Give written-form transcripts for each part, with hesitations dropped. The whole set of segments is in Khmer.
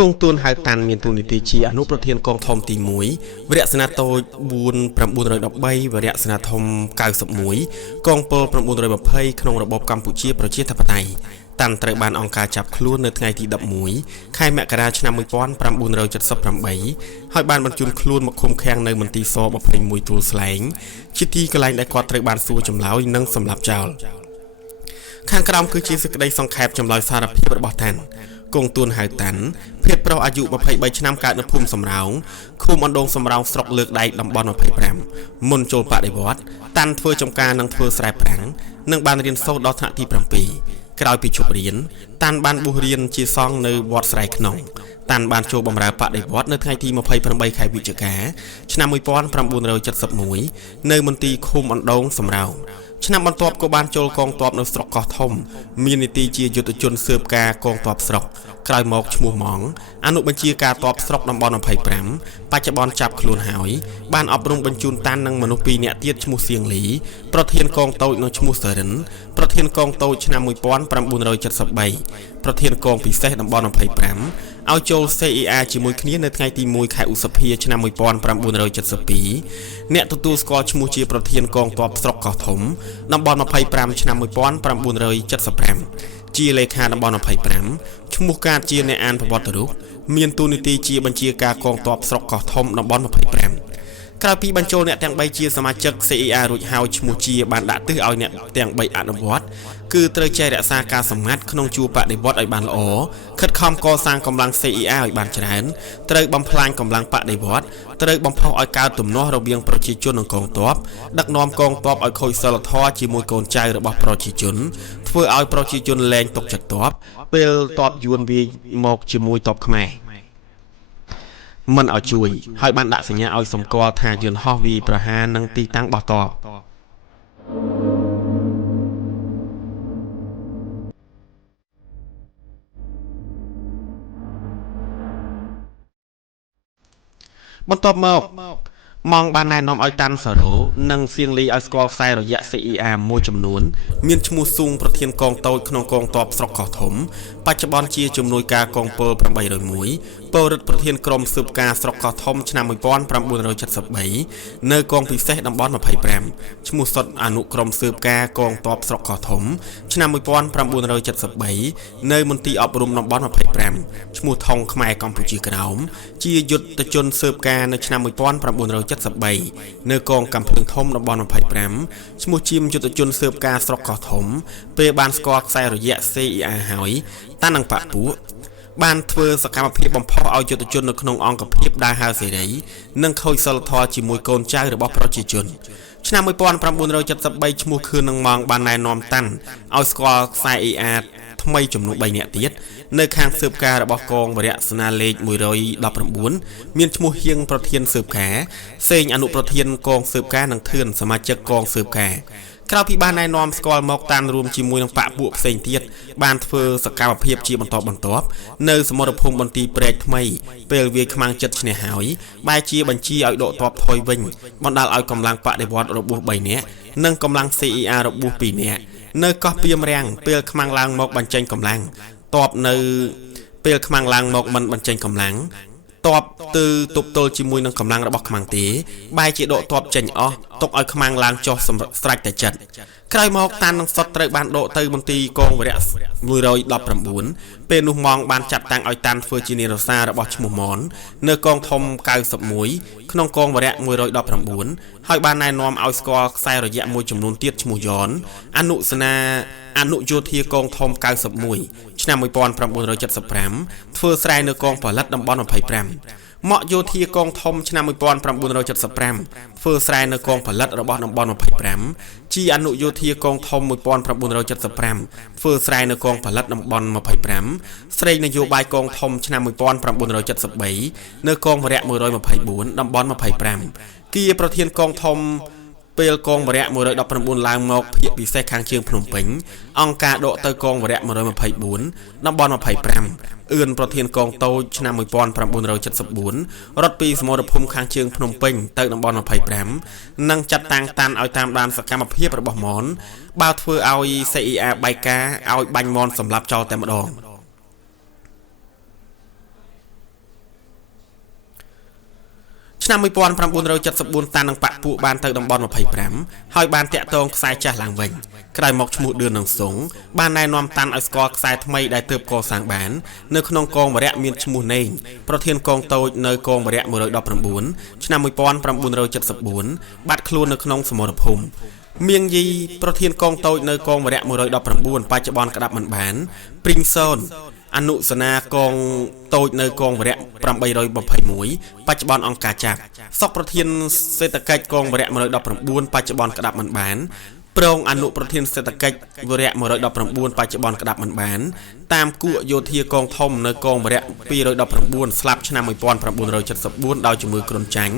កងទួនហៅតាន់មានទូនីតិជាអនុប្រធានកងធំទី1វរៈសេនាតូច4913វរៈសេនាធំ91កងពល920ក្នុងរបបកម្ពុជាប្រជាធិបតេយ្យតាន់ត្រូវបានអង្គការចាប់ខ្លួននៅថ្ងៃទី11ខែមករាឆ្នាំ1978ហើយបានបញ្ជូនខ្លួនមកឃុំឃាំងនៅមន្ទីរស21ទួលស្លែងជាទីកន្លែងដែលគាត់ត្រូវបានសួរចម្លើយនិងសម្លាប់ចោលខាងក្រោមគឺជាសេចក្តីសង្ខេបចម្លើយសារភាពរបស់តាន់កងទួនហៅតាន់ភេទប្រុសអាយុ23ឆ្នាំកើតនៅភូមិសំរោងឃុំអណ្ដូងសំរោងស្រុកលើកដែកតំបន់25មុនចូលបដិវត្តតាន់ធ្វើចំការនិងធ្វើស្រែប្រាំងនិងបានរៀនសូត្រដល់ថ្នាក់ទី7ក្រោយពីជប់រៀនតាន់បានបួសរៀនជាសង្ឃនៅវត្តស្រែក្នុងតាន់បានចូលបម្រើបដិវត្តនៅថ្ងៃទី28ខែវិច្ឆិកាឆ្នាំ1971នៅមន្ទីរឃុំអណ្ដូងសំរោងឆ្នាំបន្ទាប់ក៏បានចូលកងទ័ពនៅស្រុកកោះធំមាននីតិជាយុទ្ធជនស៊ើបការកងទ័ពស្រុកក្រោយមកឈ្មោះម៉ងអនុបញ្ជាការទ័ពស្រុកតំបន់25បច្ចុប្បន្នចាប់ខ្លួនហើយបានអប់រំបញ្ជូនតាន់និងមនុស្ស2នាក់ទៀតឈ្មោះសៀងលីប្រធានកងតូចនិងឈ្មោះសរិនប្រធានកងតូចឆ្នាំ1973ប្រធានកងពិសេសតំបន់25ឲ្យចូល CER ជាមួយគ្នានៅថ្ងៃទី1ខែឧសភាឆ្នាំ1972អ្នកទទួលស្គាល់ឈ្មោះជាប្រធានកងទ័ពស្រុកកោះធំតំបន់25ឆ្នាំ1975ជាលេខាតំបន់25ឈ្មោះកាតជាអ្នកអានប្រវត្តិរូបមានតួនាទីជាបញ្ជាការកងទ័ពស្រុកកោះធំតំបន់25ក្រោយពីបញ្ចូលអ្នកទាំង3ជាសមាជិក CER រួចហើយឈ្មោះជាបានដាក់ទិសឲ្យអ្នកទាំង3អនុវត្តគឺត្រូវចេះរក្សាការសម្ងាត់ក្នុងជួរបដិវត្តឲ្យបានល្អខិតខំកសាងកម្លាំង CER ឲ្យបានច្រើនត្រូវបំផ្លាញកម្លាំងបដិវត្តត្រូវបំផុសឲ្យកើតទំនាស់រវាងប្រជាជននិងកងទ័ពដឹកនាំកងទ័ពឲ្យខូចសីលធម៌ជាមួយកូនចៅរបស់ប្រជាជនធ្វើឲ្យប្រជាជនលែងទុកចិត្តទ័ពពេលទ័ពយួនវាយមកជាមួយទ័ពខ្មែរមិនឲ្យជួយហើយបានដាក់សញ្ញាឲ្យសម្គាល់ថាយន្តហោះវាយប្រហារនឹងទីតាំងរបស់ទ័ពបន្ទាប់មកម៉ងបានណែនាំឲ្យតាន់សារ៉ូនិងសៀងលីឲ្យស្គាល់ខ្សែរយៈ CER មួយចំនួនមានឈ្មោះស៊ូងប្រធានកងតូចក្នុងកងទ័ពស្រុកកោះធំបច្ចុប្បន្នជាជំនួយការកងពល801ពលរដ្ឋប្រធានក្រុមស៊ើបការស្រុកកោះធំឆ្នាំ1973នៅកងពិសេសតំបន់25ឈ្មោះសុតអនុក្រុមស៊ើបការកងទ័ពស្រុកកោះធំឆ្នាំ1973នៅមន្ទីរអប់រំតំបន់25ឈ្មោះថងខ្មែរកម្ពុជាក្រោមជាយុទ្ធជនស៊ើបការនៅឆ្នាំ1973នៅកងកំភ្លើងធំតំបន់25ឈ្មោះជាមយុទ្ធជនស៊ើបការស្រុកកោះធំពេលបានស្គាល់ខ្សែរយៈ CER ហើយតាន់នឹងបពួកបានធ្វើសកម្មភាពបំផុសឲ្យយុទ្ធជននៅក្នុងអង្គភាពដើរហើរសេរីនិងខូចសីលធម៌ជាមួយកូនចៅរបស់ប្រជាជនឆ្នាំ1973ឈ្មោះខឿននឹងម៉ងបានណែនាំតាន់ឲ្យស្គាល់ខ្សែ ER ថ្មីចំនួន3នាក់ទៀតនៅខាងស៊ើបការរបស់កងវរៈសេនាលេខ119មានឈ្មោះហៀងប្រធានស៊ើបការសេងអនុប្រធានកងស៊ើបការនិងធឿនសមាជិកកងស៊ើបការក្រៅពីបានណែនាំស្គាល់មកតាន់រួមជាមួយនឹងបកពួកផ្សេងទៀតបានធ្វើសកម្មភាពជាបន្តបន្ទាប់នៅសមរភូមិបន្ទាយព្រែកថ្មីពេលវាយខ្មាំងចិត្តឈ្នះហើយបែរជាបញ្ជាឲ្យដកទ័ពថយវិញបណ្ដាលឲ្យកម្លាំងបដិវត្តរបួស3នាក់និងកម្លាំង CER របួស2នាក់នៅកោះពីមរាំងពេលខ្មាំងឡើងមកបញ្ចេញកម្លាំងទ័ពនៅពេលខ្មាំងឡើងមកមិនបញ្ចេញកម្លាំងទ័ពទប់ទល់ជាមួយនឹងកម្លាំងរបស់ខ្មាំងទេបែរជាដកទ័ពចេញអស់ទុកឲ្យខ្មាំងឡើងចុះស្រេចតែចិត្តក្រោយមកតាន់នឹងសុតត្រូវបានដកទៅមន្ទីរកងវរៈ119ពេលនោះម៉ងបានចាត់តាំងឲ្យតាន់ធ្វើជានារសាររបស់ឈ្មោះមននៅកងធំ91ក្នុងកងវរៈ119ហើយបានណែនាំឲ្យស្គាល់ខ្សែរយៈមួយចំនួនទៀតឈ្មោះយ៉នអនុយោធាកងធំ91ឆ្នាំ1975ធ្វើស្រែនៅកងផលិតតំបន់25មកយោធាកងធំឆ្នាំ1975ធ្វើស្រែនៅកងផលិតរបស់តំបន់25ជាអនុយោធាកងធំ1975ធ្វើស្រែនៅកងផលិតតំបន់25ស្រែកនយោបាយកងធំឆ្នាំ1973នៅកងវរៈ124តំបន់25គៀប្រធានកងធំពេលកងវរៈ119ឡើងមកភាគពិសេសខាងជើងភ្នំពេញអង្គការដកទៅកងវរៈ124តំបន់25អឿនប្រធានកងតូចឆ្នាំ1974រត់ពីសមរភូមិខាងជើងភ្នំពេញទៅតំបន់25និងចាត់តាំងតាន់ឲ្យតាមដានសកម្មភាពរបស់មនបើធ្វើឲ្យ CER បែកការឲ្យបាញ់មនសម្លាប់ចោលតែម្ដង ឆ្នាំ1974តាននឹងបកពួកបានទៅតំបន់25ហើយបានតាក់ទងខ្សែចាស់ឡើងវិញក្រោយមកឈ្មោះឌឿននឹងសុងបានណែនាំតាន់ឲ្យស្គាល់ខ្សែថ្មីដែលទើបកសាងបាននៅក្នុងកងវរៈមានឈ្មោះណេងប្រធានកងតូចនៅកងវរៈ119ឆ្នាំ1974បាត់ខ្លួននៅក្នុងសមរភូមិមៀងយីប្រធានកងតូចនៅកងវរៈ119បច្ចុប្បន្នក្តាប់មិនបានព្រីងសូនអនុសនាកងតូចនៅកងវរៈ821បច្ចុប្បន្នអង្គការចាប់សុកប្រធានសេដ្ឋកិច្ចកងវរៈ119បច្ចុប្បន្នក្តាប់មិនបានប្រងអនុប្រធានសេដ្ឋកិច្ចវរៈ119បច្ចុប្បន្នក្តាប់មិនបានតាមគួកយោធាកងធំនៅកងវរៈ219ស្លាប់ឆ្នាំ1974ដោយជំងឺគ្រុនចាញ់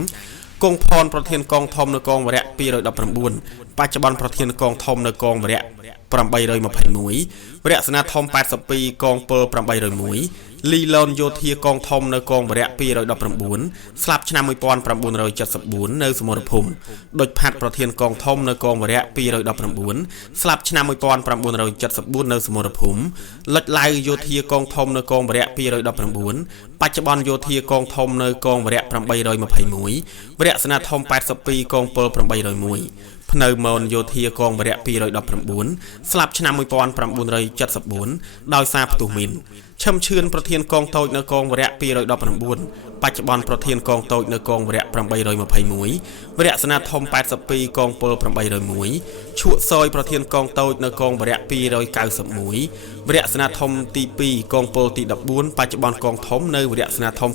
កងផនប្រធានកងធំនៅកងវរៈ219បច្ចុប្បន្នប្រធានកងធំនៅកងវរៈ821វរៈសេនាធំ82កងពល801លីឡុនយោធាកងធំនៅកងវរៈ219ស្លាប់ឆ្នាំ1974នៅសមរភូមិដូចផាត់ប្រធានកងធំនៅកងវរៈ219ស្លាប់ឆ្នាំ1974នៅសមរភូមិលិចឡៅយោធាកងធំនៅកងវរៈ219បច្ចុប្បន្នយោធាកងធំនៅកងវរៈ821វរៈសេនាធំ82កងពល801ភ្នៅម៉ូនយោធាកងវរៈ219ស្លាប់ឆ្នាំ1974ដោយសារផ្ទុះមីនឈឹមឈឿនប្រធានកងតូចនៅកងវរៈ219បច្ចុប្បន្នប្រធានកងតូចនៅកងវរៈ821វរៈសេនាធំ82កងពល801ឈួកសយប្រធានកងតូចនៅកងវរៈ291វរៈសេនាធំទី2កងពលទី14បច្ចុប្បន្នកងធំនៅវរៈសេនាធំ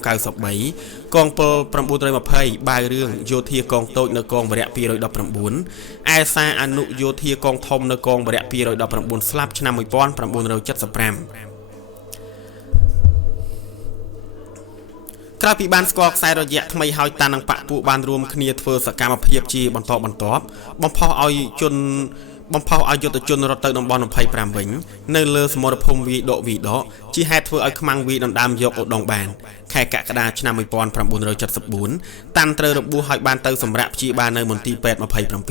93កងពល920បាវរឿងយោធាកងតូចនៅកងវរៈ219អែសាអនុយោធាកងធំនៅកងវរៈ219ស្លាប់ឆ្នាំ1975ក្រោយពីបានស្គាល់ខ្សែរយៈថ្មីហើយតាននឹងបកពួកបានរួមគ្នាធ្វើសកម្មភាពជាបន្តបន្ទាប់បំផុសឲ្យយុទ្ធជនរត់ទៅតំបន់25វិញនៅលើសមរភូមិវីដកជាហេតុធ្វើឲ្យខ្មាំងវីដណ្ដើមយកឧដុង្គបានខែកក្កដាឆ្នាំ1974តាន់ត្រូវរបួសឲ្យបានទៅសម្រាប់ព្យាបាលនៅមន្ទីរពេទ្យ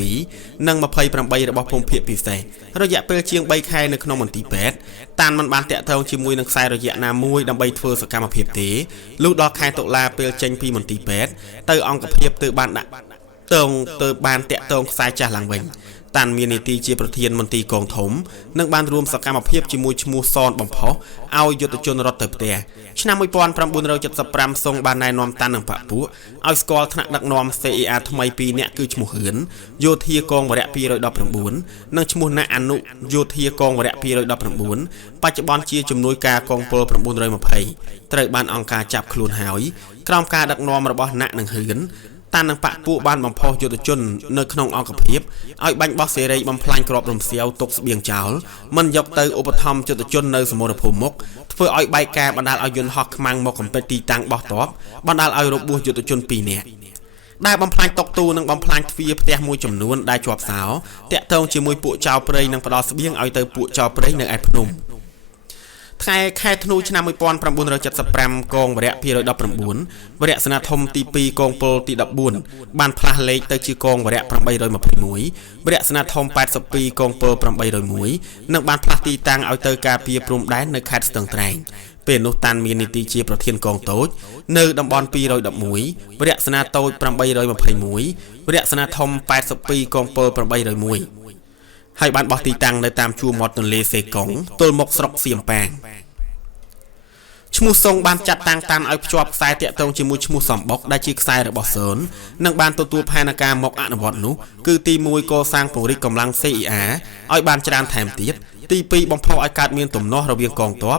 27និង28របស់ភូមិភាគពិសេសរយៈពេលជាង3ខែនៅក្នុងមន្ទីរពេទ្យតាន់មិនបានតាក់ទងជាមួយនឹងខ្សែរយៈណាមួយដើម្បីធ្វើសកម្មភាពទេលុះដល់ខែតុលាពេលចេញពីមន្ទីរពេទ្យទៅអង្គភាពទៅបានតាក់ទងខ្សែចាស់ឡើងវិញតាន់មាននីតិជាប្រធានមន្ទីរកងធំនិងបានរួមសកម្មភាពជាមួយឈ្មោះសនបំផុសឲ្យយុទ្ធជនរត់ទៅផ្ទះឆ្នាំ1975សុងបានណែនាំតាន់នឹងបកពួកឲ្យស្គាល់ថ្នាក់ដឹកនាំ CER ថ្មី2នាក់គឺឈ្មោះហ៊ឿនយោធាកងវរៈ219និងឈ្មោះណាក់អនុយោធាកងវរៈ219បច្ចុប្បន្នជាជំនួយការកងពល920ត្រូវបានអង្គការចាប់ខ្លួនហើយក្រោមការដឹកនាំរបស់ណាក់និងហ៊ឿនតាននឹងបកពួកបានបំផុសយុទ្ធជននៅក្នុងអង្គភាពឲ្យបាញ់បោះសេរីបំផ្លាញក្របរំសាវទុកស្បៀងចោលមិនយកទៅឧបត្ថម្ភយុទ្ធជននៅសមរភូមិមុខធ្វើឲ្យបែកការបណ្ដាលឲ្យយន្តហោះខ្មាំងមកកំទេចទីតាំងបោះតបបណ្ដាលឲ្យរបួសយុទ្ធជន2នាក់ដែលបំផ្លាញតុកទូនិងបំផ្លាញទ្វារផ្ទះមួយចំនួនដែលជាប់សោតាក់ទងជាមួយពួកចៅព្រៃនិងផ្ដោស្បៀងឲ្យទៅពួកចៅព្រៃនៅឯភ្នំថ្ងៃខែធ្នូឆ្នាំ1975កងវរៈ219វរៈសេនាធំទី2កងពលទី14បានផ្លាស់លេខទៅជាកងវរៈ821វរៈសេនាធំ82កងពល801និងបានផ្លាស់ទីតាំងឲ្យទៅការពារព្រំដែននៅខេត្តស្ទឹងត្រែងពេលនោះតាន់មាននីតិជាប្រធានកងតូចនៅតំបន់211វរៈសេនាតូច821វរៈសេនាធំ82កងពល801ហើយបានបោះទីតាំងនៅតាមជួរមាត់ទន្លេសេកុងទល់មុខស្រុកសៀមប៉ាងឈ្មោះសុងបានចាត់តាំងតាន់ឲ្យភ្ជាប់ខ្សែតាក់ទងជាមួយឈ្មោះសំបុកដែលជាខ្សែរបស់សូននិងបានទទួលផែនការមកអនុវត្តនោះគឺទី1កសាងពង្រីកកម្លាំង CER ឲ្យបានច្រើនថែមទៀតទី2បំផុសឲ្យកើតមានទំនាស់រវាងកងទ័ព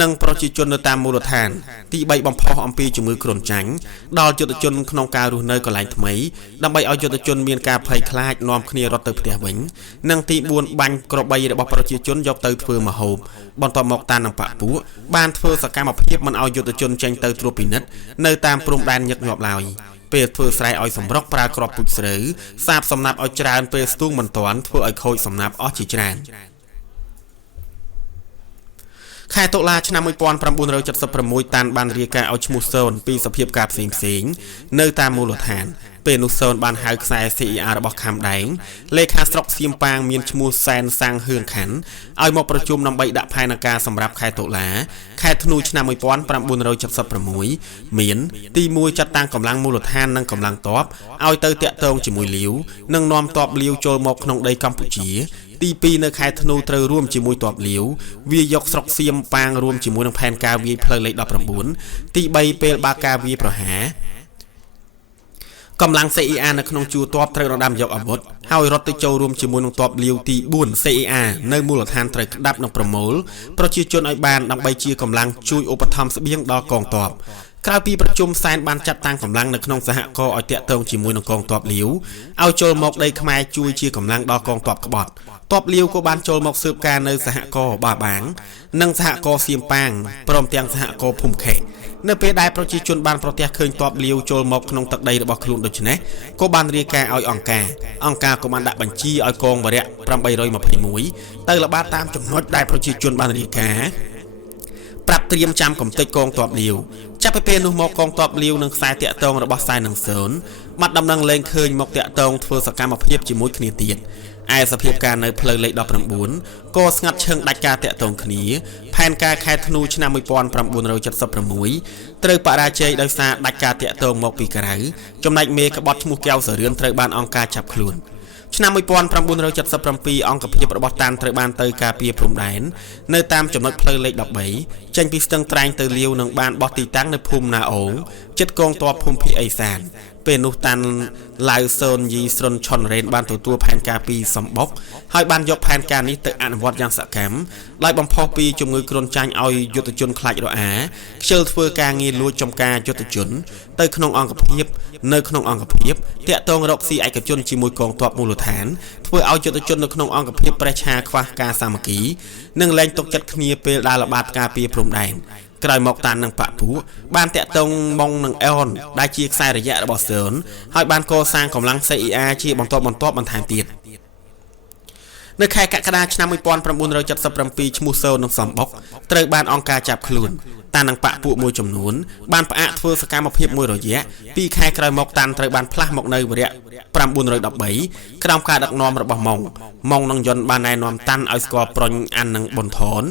និងប្រជាជននៅតាមមូលដ្ឋានទី3បំផុសអំពីជំងឺគ្រុនចាញ់ដល់យុទ្ធជនក្នុងការរស់នៅកន្លែងថ្មីដើម្បីឲ្យយុទ្ធជនមានការភ័យខ្លាចនាំគ្នារត់ទៅផ្ទះវិញនិងទី4បាញ់ក្របីរបស់ប្រជាជនយកទៅធ្វើម្ហូបបន្ទាប់មកតាននឹងបកពួកបានធ្វើសកម្មភាពមិនឲ្យយុទ្ធជនចេញទៅត្រួតពិនិត្យនៅតាមព្រំដែនញឹកញាប់ឡើយពេលធ្វើស្រែឲ្យសម្រុកប្រើគ្រាប់ពូជស្រូវសាបសំណាប់ឲ្យច្រើនពេលស្ទូងមិនទាន់ធ្វើឲ្យខូចសំណាប់អស់ជាច្រើនខែតុលាឆ្នាំ1976តានបានរាយការណ៍ឲ្យឈ្មោះសូនពីសភាពការផ្សេងនៅតាមមូលដ្ឋាន ពេលនោះសូនបានហៅខ្សែ CER របស់ខំដែងលេខាស្រុកសៀមប៉ាងមានឈ្មោះសែនសាំងហឿងខាន់ឲ្យមកប្រជុំដើម្បីដាក់ផែនការសម្រាប់ខែតុលាខែធ្នូឆ្នាំ1976មានទី1ចាត់តាំងកម្លាំងមូលដ្ឋាននិងកម្លាំងទ័ពឲ្យទៅតាក់ទងជាមួយលាវនិងនាំទ័ពលាវចូលមកក្នុងដីកម្ពុជាទី2នៅខែធ្នូត្រូវរួមជាមួយទ័ពលាវវាយកស្រុកសៀមប៉ាងរួមជាមួយនឹងផែនការវាយផ្លូវលេខ19ទី3ពេលបាការវាយប្រហារកម្លាំង CER នៅក្នុងជួរទ័ពត្រូវរំដាំយកអាវុធហើយរត់ទៅចូលរួមជាមួយនឹងទ័ពលាវទី4 CER នៅមូលដ្ឋានត្រូវក្តាប់និងប្រមូលប្រជាជនឲ្យបានដើម្បីជាកម្លាំងជួយឧបត្ថម្ភស្បៀងដល់កងទ័ពក្រៅពីប្រជុំសែនបានចាត់តាំងកម្លាំងនៅក្នុងសហគមន៍ឲ្យតាក់ទងជាមួយនឹងកងទ័ពលាវឲ្យចូលមកដីខ្មែរជួយជាកម្លាំងដល់កងទ័ពក្បត់ទ័ពលាវក៏បានចូលមកស៊ើបការនៅសហគមន៍បាបាងនិងសហគមន៍សៀមប៉ាងព្រមទាំងសហគមន៍ភូមិខេត្តនៅពេលដែលប្រជាជនបានប្រទះឃើញទ័ពលាវចូលមកក្នុងទឹកដីរបស់ខ្លួនដូច្នេះក៏បានរាយការណ៍ឲ្យអង្គការក៏បានដាក់បញ្ជាឲ្យកងវរៈ821ទៅល្បាតតាមចំណុចដែលប្រជាជនបានរាយការណ៍ប្រាប់ត្រៀមចាំកំទេចកងទ័ពលាវចាប់ពីពេលនោះមកកងទ័ពលាវនឹងខ្សែតាក់ទងរបស់សែននិងសូនបាត់ដំណឹងលែងឃើញមកតាក់ទងធ្វើសកម្មភាពជាមួយគ្នាទៀតឯសភាពការនៅផ្លូវលេខ19ក៏ស្ងាត់ឈឹងដាច់ការតាក់ទងគ្នាផែនការខែធ្នូឆ្នាំ1976ត្រូវបរាជ័យដោយសារដាច់ការតាក់ទងមកពីក្រៅចំណែកមេក្បត់ឈ្មោះកែវសរឿនត្រូវបានអង្គការចាប់ខ្លួនឆ្នាំ1977អង្គភាពរបស់តានត្រូវបានទៅការពារព្រំដែននៅតាមចំណុចផ្លូវលេខ13ចេញពីស្ទឹងត្រែងទៅលាវនឹងបានបោះទីតាំងនៅភូមិណាអូងជិតកងទ័ពភូមិភាគឦសានពេលនោះតាន់ឡាវសូនយីស្រុនឆុនរ៉េនបានទទួលផែនការពីសម្បុកហើយបានយកផែនការនេះទៅអនុវត្តយ៉ាងសកម្មដោយបំផុសពីជំងឺគ្រុនចាញ់ឲ្យយុទ្ធជនខ្លាចរអាខ្ជិលធ្វើការងារលួចចំការយុទ្ធជនទៅក្នុងអង្គភាពនៅក្នុងអង្គភាពតាក់ទងរកស៊ីឯកជនជាមួយកងទ័ពមូលដ្ឋានធ្វើឲ្យយុទ្ធជននៅក្នុងអង្គភាពប្រេះឆាខ្វះការសាមគ្គីនិងលែងទុកចិត្តគ្នាពេលដែលល្បាតការពារព្រំដែនក្រោយមកតាននឹងបពុបានតាក់ទងម៉ុងនឹងអេអនដែលជាខ្សែរយៈរបស់ស៊ើនហើយបានកសាងកម្លាំង CER ជាបន្តបន្ថែមទៀតនៅខែកក្កដាឆ្នាំ1977ឈ្មោះស៊ើននិងសំបុកត្រូវបានអង្គការចាប់ខ្លួនតាននឹងបពុមួយចំនួនបានផ្អាកធ្វើសកម្មភាពមួយរយៈ2ខែក្រោយមកតានត្រូវបានផ្លាស់មកនៅវរៈ913ក្រោមការដឹកនាំរបស់ម៉ុងនឹងយន្តបានណែនាំតាន់ឲ្យស្គាល់ប្រុញអាននឹងប៊ុនថន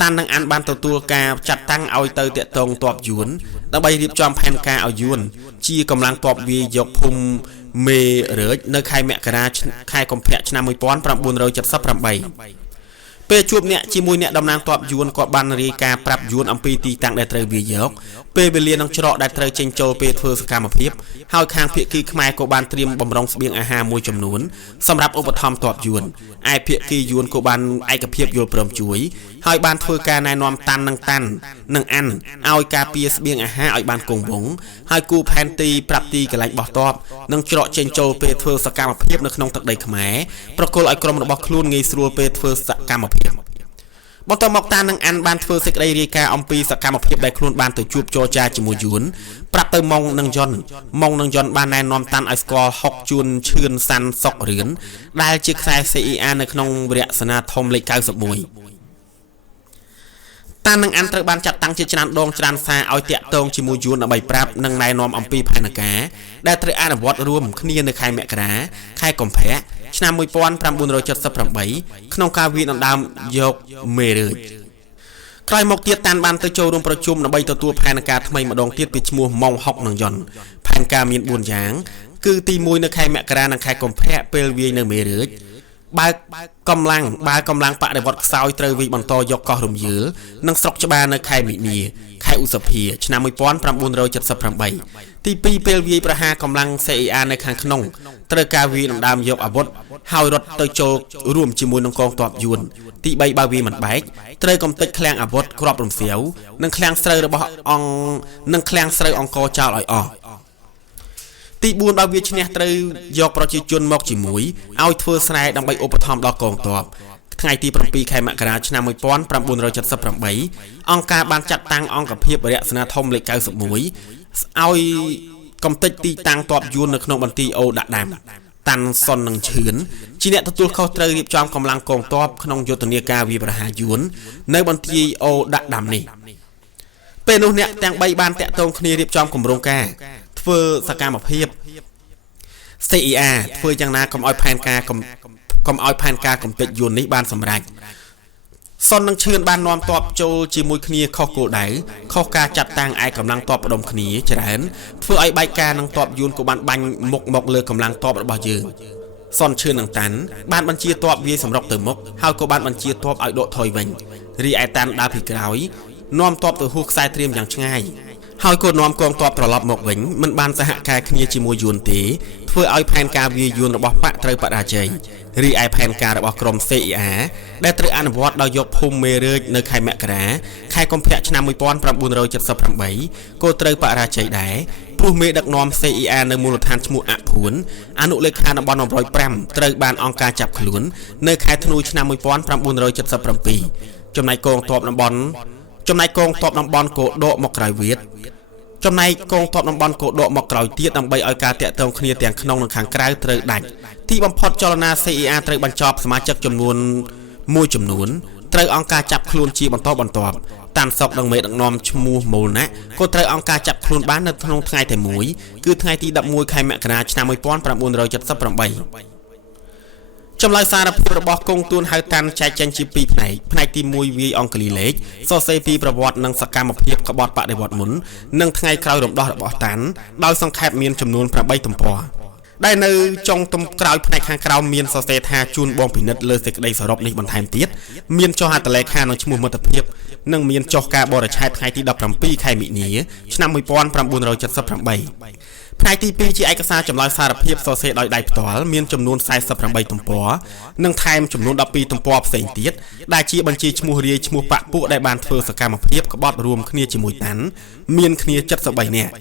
តាន់នឹងអានបានទទួលការចាត់តាំងឲ្យទៅតាក់ទងទ័ពយួនដើម្បីរៀបចំផែនការឲ្យយួនជាកម្លាំងទ័ពវាយកភូមិមេរើចនៅខែមករាខែកុម្ភៈឆ្នាំ1978ពេលជួបអ្នកជាមួយអ្នកតំណាងទ័ពយួនគាត់បានរាយការណ៍ប្រាប់យួនអំពីទីតាំងដែលត្រូវវាយកពេលវេលានឹងច្រកដែលត្រូវចេញចូលពេលធ្វើសកម្មភាពហើយខាងភាគីខ្មែរក៏បានត្រៀមបំរុងស្បៀងអាហារមួយចំនួនសម្រាប់ឧបត្ថម្ភទ័ពយួនឯភាគីយួនក៏បានឯកភាពយល់ព្រមជួយហើយបានធ្វើការណែនាំតាន់និងអានឲ្យការពារស្បៀងអាហារឲ្យបានគង់វង្សហើយគូផែនទីប្រាប់ទីកន្លែងបោះទ័ពនិងច្រកចេញចូលពេលធ្វើសកម្មភាពនៅក្នុងទឹកដីខ្មែរប្រគល់ឲ្យក្រុមរបស់ខ្លួនងាយស្រួលពេលធ្វើសកម្មភាពបន្តមកតាននឹងអានបានធ្វើសេចក្តីរាយការណ៍អំពីសកម្មភាពដែលខ្លួនបានទៅជួបចរចាជាមួយយួនប្រាប់ទៅម៉ុងនឹងយន្តបានណែនាំតាន់ឲ្យស្គាល់ហុកជួនឈឿនសាន់សុករឿនដែលជាខ្សែ CER នៅក្នុងវរៈសេនាធំលេខ91តាននឹងអានត្រូវបានចាត់តាំងជាច្រើនដងច្រើនសារឲ្យតាក់ទងជាមួយយួនដើម្បីប្រាប់និងណែនាំអំពីផែនការដែលត្រូវអនុវត្តរួមគ្នានៅខែមករាខែកុម្ភៈឆ្នាំ1978ក្នុងការវាយដណ្ដើមយកមេរើចក្រោយមកទៀតតានបានទៅចូលរួមប្រជុំដើម្បីទទួលផែនការថ្មីម្ដងទៀតពីឈ្មោះម៉ុងហុកនឹងយន្តផែនការមាន4យ៉ាងគឺទី1នៅខែមករានិងខែកុម្ភៈពេលវាយនៅមេរើចបើកម្លាំងបដិវត្តខ្សោយត្រូវវិបន្តយកកោះរំយើលនិងស្រុកច្បារនៅខែមីនាខែឧសភាឆ្នាំ1978ទី2ពេលវាយប្រហារកម្លាំង CER នៅខាងក្នុងត្រូវការវាយដណ្ដើមយកអាវុធហើយរត់ទៅចូលរួមជាមួយនឹងកងទ័ពយួនទី3បើវាមិនបែកត្រូវកំទេចឃ្លាំងអាវុធគ្រាប់រំសាវនិងឃ្លាំងស្រូវរបស់អង្គរចោលឲ្យអស់ទី4បើវាឈ្នះត្រូវយកប្រជាជនមកជាមួយឲ្យធ្វើស្រែដើម្បីឧបត្ថម្ភដល់កងទ័ពថ្ងៃទី7ខែមករាឆ្នាំ1978អង្គការបានចាត់តាំងអង្គភាពវរៈសេនាធំលេខ91ឲ្យកំទេចទីតាំងទ័ពយួននៅក្នុងបន្ទាយអូដាក់ដាំតាន់សុននឹងឈឿនជាអ្នកទទួលខុសត្រូវរៀបចំកម្លាំងកងទ័ពក្នុងយុទ្ធនាការវាយប្រហារយួននៅបន្ទាយអូដាក់ដាំនេះពេលនោះអ្នកទាំង3បានតាក់ទងគ្នារៀបចំគម្រោងការធ្វើសកម្មភាព CER ធ្វើយ៉ាងណាកុំឲ្យផែនការកំពេចយួននេះបានសម្រេចសុននឹងឈឿនបាននាំតបចូលជាមួយគ្នាខុសគោលដៅខុសការចាត់តាំងឯកម្លាំងតបផ្ដុំគ្នាច្រើនធ្វើឲ្យបែកការនឹងតបយួនក៏បានបាញ់មុខមកលើកម្លាំងតបរបស់យើងសុនឈឿននឹងតាន់បានបញ្ជាតបវាយសម្រុកទៅមុខហើយក៏បានបញ្ជាតបឲ្យដកថយវិញរីឯតាន់ដើរពីក្រោយនាំតបទៅហួសខ្សែត្រៀមយ៉ាងឆ្ងាយហើយក៏នាំកងទ័ពត្រឡប់មកវិញមិនបានសហការគ្នាជាមួយយួនទេធ្វើឲ្យផែនការវាយយួនរបស់បកត្រូវបរាជ័យរីឯផែនការរបស់ក្រុម CER ដែលត្រូវអនុវត្តដោយយកភូមិមេរើកនៅខែមករាខែកុម្ភៈឆ្នាំ1978ក៏ត្រូវបរាជ័យដែរព្រោះមេដឹកនាំ CER នៅមូលដ្ឋានឈ្មោះអភួនអនុលេខាតំបន់105ត្រូវបានអង្គការចាប់ខ្លួននៅខែធ្នូឆ្នាំ1977ចំណែកកងទ័ពតំបន់ក៏ដកមកក្រោយទៀតចំណែកកងទ័ពតំបន់ក៏ដកមកក្រោយទៀតដើម្បីឲ្យការតាក់ទងគ្នាទាំងក្នុងនិងខាងក្រៅត្រូវដាច់ទីបំផុតចលនា CER ត្រូវបញ្ចប់សមាជិកចំនួនត្រូវអង្គការចាប់ខ្លួនជាបន្តបន្ទាប់តាមសុកនិងមេដឹកនាំឈ្មោះមូលណាក៏ត្រូវអង្គការចាប់ខ្លួនបាននៅក្នុងថ្ងៃតែមួយគឺថ្ងៃទី11ខែមករាឆ្នាំ1978ចម្លើយសារភាពរបស់កងទួនហៅតាន់ចែកចេញជាពីរផ្នែកផ្នែកទី1វាយអង្គលីលេខសរសេរពីប្រវត្តិនិងសកម្មភាពក្បត់បដិវត្តមុននិងថ្ងៃក្រោយរំដោះរបស់តាន់ដោយសង្ខេបមានចំនួន8ទំព័រដែលនៅចុងទំក្រោយផ្នែកខាងក្រោមមានសរសេរថាជូនបងពិនិត្យលើសេចក្តីសរុបនេះបន្ថែមទៀតមានចុះហត្ថលេខានិងឈ្មោះមិត្តភាពនិងមានចុះការបរិច្ឆេទថ្ងៃទី17ខែមិនិនាឆ្នាំ1978ផ្នែកទី2ជាឯកសារចម្លើយសារភាពសរសេរដោយដៃផ្ទាល់មានចំនួន48ទំព័រនិងថែមចំនួន12ទំព័រផ្សេងទៀតដែលជាបញ្ជីឈ្មោះរាយឈ្មោះបកពួកដែលបានធ្វើសកម្មភាពក្បត់រួមគ្នាជាមួយតាន់មានគ្នា73នាក់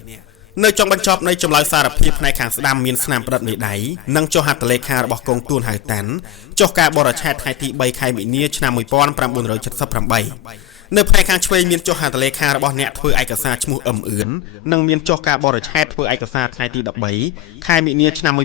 នៅចុងបញ្ចប់នៃចម្លើយសារភាពផ្នែកខាងស្ដាំមានស្នាមប្រឌិតមេដៃនិងចុះហត្ថលេខារបស់កងទួនហៅតាន់ចុះការបរិច្ឆេទថ្ងៃទី3ខែមិនិនាឆ្នាំ1978នៅផ្នែកខាងឆ្វេងមានចុះហត្ថលេខារបស់អ្នកធ្វើឯកសារឈ្មោះអឹមអឿននិងមានចុះការបរិច្ឆេទធ្វើឯកសារថ្ងៃទី13ខែមិនិនាឆ្នាំ1978